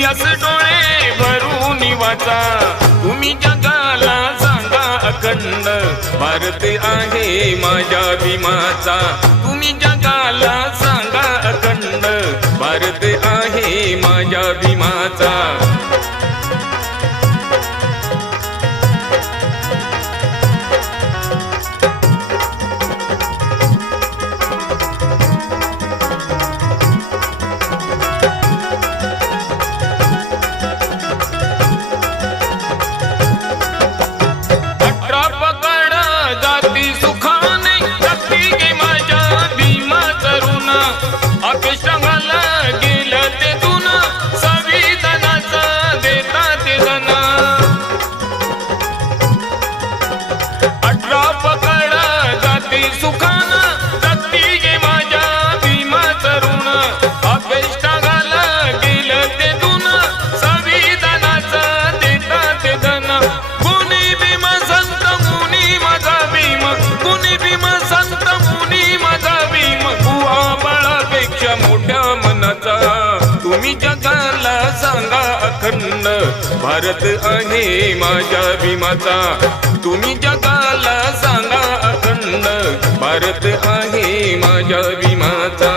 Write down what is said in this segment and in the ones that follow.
Yes डोळे भरून वाचा, तुम्ही जगाला सांगा अखंड भारत आहे माझ्या भीमाचा, तुम्ही जगाला सांगा अखंड भारत आहे माझ्या भीमाचा. तुम्ही जगाला सांगा अखंड भारत आहे माझ्या भीमाचा, तुम्ही जगाला सांगा अखंड भारत आहे माझ्या भीमाचा.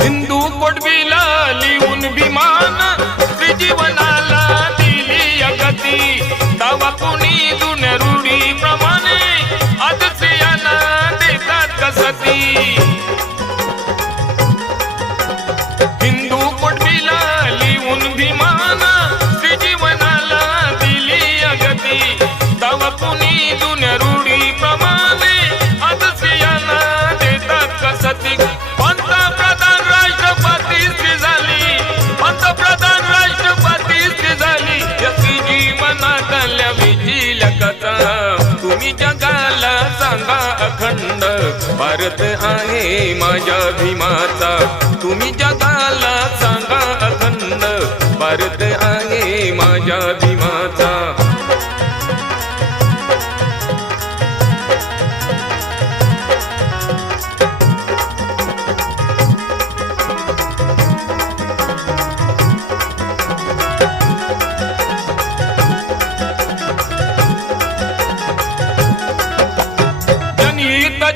हिंदू कोडवीला लिहून भीमान त्रिजीवनाला दिली अगती, दावा कुणी जुन्या रूढी प्रमाणे आज स्त्रियांना देतात कसती. हिंदू कोडवीला लिहून भीमान त्रिजीवनाला दिली अगती, दावा कुणी जुन्या रूढी प्रमाणे आज स्त्रियांना देतात कसती. पंतप्रधान राष्ट्रपती झाली यती जीवनातल्या विजील्या कथा, तुम्ही जगाला सांगा अखंड भारत आहे माझ्या भीमाचा, तुम्ही जगाला सांगा अखंड भारत आहे माझ्या भीमाचा.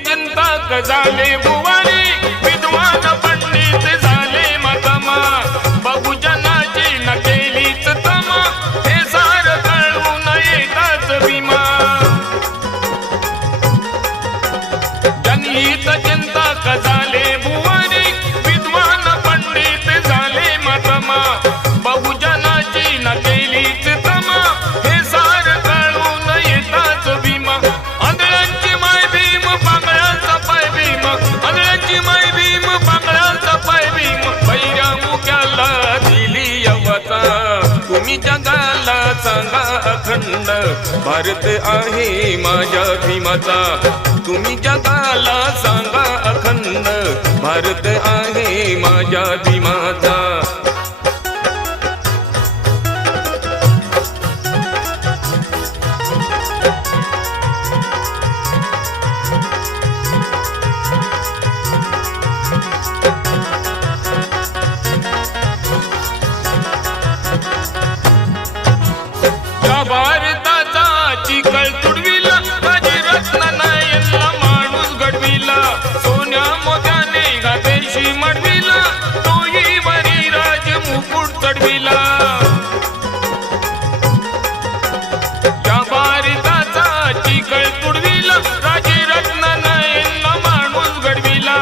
चिंतक झाले बुवारी, विद्वान पंडित झाले मतमा, बहुजनाची न केलीच तमा, हे सार कळून येताच भीमा. जनहित चिंतक झाले बुवारी, विद्वान पंडित झाले मतमा, बहुजनाची न केलीच तमा, हे सार कळून येताच भीमा. आंधळ्यांची माय भीम पांगळ्यांचा पाय भीम, आंधळ्यांची माय भीम पांगळ्यांचा पाय भीम, बैऱ्या मुक्याला दिली अवता, तुम्ही जगाला सांगा अखंड भारत आहे माझ्या भीमाचा, तुम्ही जगाला सांगा अखंड भारत आहे माझ्या भीमाचा. भारताचा चिखल तुडविला, माझी रत्नानायकला माणूस घडविला, सोन्या मोत्याने गादेशी मडविला, तोही वरी राज मुकुट चढविला. या भारताचा चिखल तुडविला, राजी रत्नानायकला माणूस घडविला,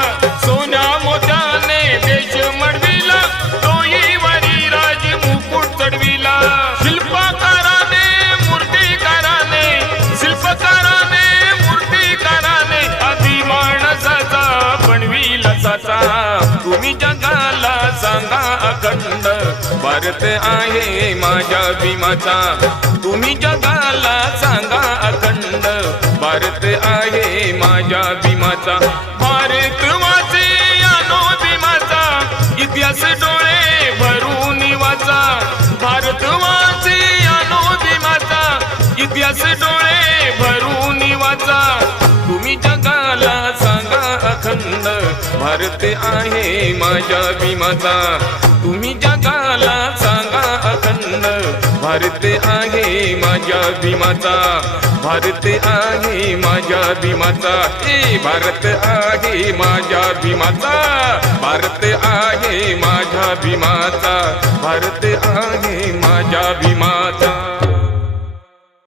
सोन्या मोत्याने देश मडविला, तोही वरी राज मुकुट चढविला. तुम्ही जगाला सांगा अखंड भारत आहे माझ्या भीमाचा, तुम्ही जगाला सांगा अखंड भारत आहे माझ्या भीमाचा. भारतवासी यानो भीमाचा, प्यास डोळे भरून वाचा, तुम्ही जगाला सांगा अखंड भारत आहे माझ्या भीमाचा. तुम्ही जगाला सांगा अखंड भारत आहे माझ्या भीमाचा. भारत आहे माझ्या भीमाचा. भारत आहे माझ्या भीमाचा. भारत आहे माझ्या भीमाचा. भारत आहे माझ्या भीमाचा.